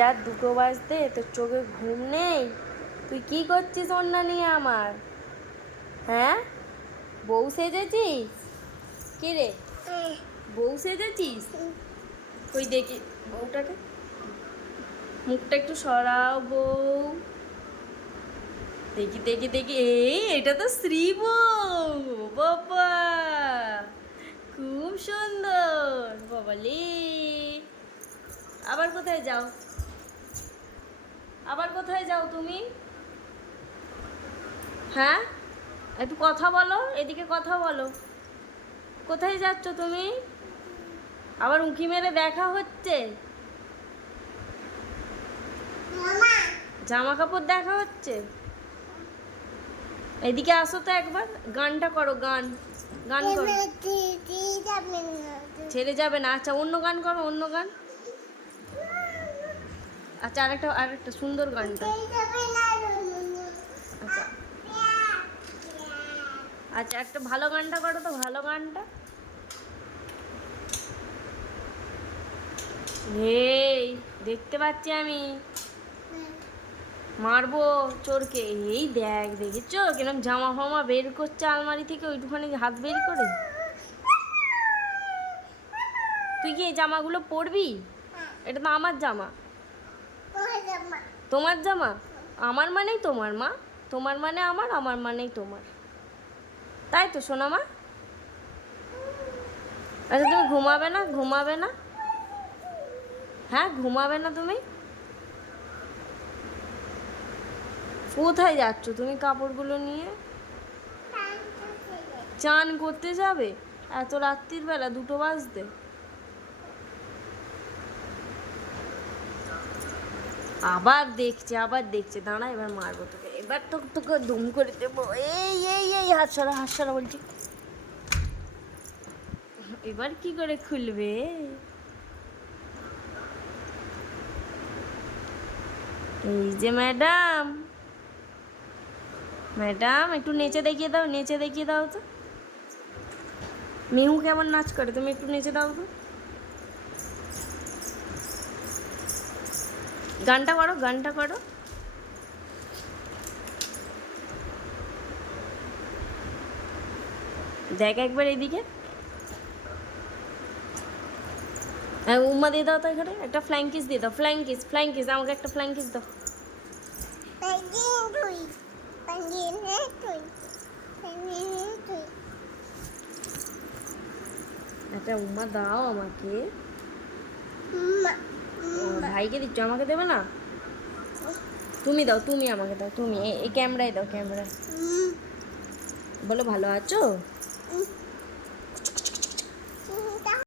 রাত 2টো বাজতে তোর চোখে ঘুম নেই? তুই কি করছিস ওন্না নিয়ে আমার? হ্যাঁ, বউ সেজেছিস? কি রে, বউ সেজেছিস? কই দেখি বউটাকে, মুখটা একটু সরাও বউ। দেখি দেখি দেখি, এই এটা তো শ্রী বউ। বাবা, খুব সুন্দর বাবালি। আবার কোথায় যাও, আবার কোথায় যাও তুমি? হ্যাঁ, একটু কথা বলো, এদিকে কথা বলো। কোথায় যাচ্ছ তুমি? আবার উঁকি মেরে দেখা হচ্ছে, জামা কাপড় দেখা হচ্ছে। এদিকে আসো তো একবার, গানটা করো, গান গান করো। ছেড়ে যাবে না? আচ্ছা অন্য গান করো, অন্য গান। আচ্ছা আরেকটা, আরেকটা সুন্দর গানটা। আচ্ছা আচ্ছা, একটা ভালো গানটা করো তো, ভালো গানটা। এই দেখতে পাচ্ছি আমি, মারবো চোরকে। এই দেখ, দেখেছো কিরম জামা ফামা বের করছে আলমারি থেকে, ওইটুখানি হাত বের করে। তুই কি এই জামাগুলো পরবি? এটা তো আমার জামা। তোমার জামা? আমার মানেই তোমার মা, তোমার মানে আমার, আমার মানেই তোমার, তাই তো সোনা মা? আচ্ছা তুমি ঘুমাবে না, ঘুমাবে না? হ্যাঁ, ঘুমাবে না তুমি? কোথায় যাচ্ছ তুমি কাপড়গুলো নিয়ে? চান করতে যাবে এত রাত্রির বেলা, 2টো বাজতে? আবার দেখছে, আবার দেখছে, দাঁড়া এবার মারবো তোকে, এবার তো তোকে দুম করে দেবো। এই এই এই হাত সরা, হাত সরা বলছি। এবার কি করে খুলবে? এই যে ম্যাডাম, ম্যাডাম একটু নেচে দেখিয়ে দাও, নেচে দেখিয়ে দাও তো। মিহু কেমন নাচ করে, তুমি একটু নেচে দাও তো। গানটা করো, গানটা করো। দেখ একবার এইদিকে। হ্যাঁ, উম্মা দিয়ে দাও তো, এখানে একটা ফ্লাইং কিস দিয়ে দাও, ফ্লাইং কিস, ফ্লাইং কিস, আমাকে একটা ফ্লাইং কিস দাও। একটা উম্মা দাও আমাকে। ভাইকে দিচ্ছ, আমাকে দেবে না? তুমি দাও, তুমি আমাকে দাও, তুমি এই ক্যামেরায় দাও, ক্যামেরা। বলো ভালো আছো?